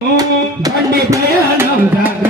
ઠંડી પ્રયાણમ ધાગ.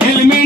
enemy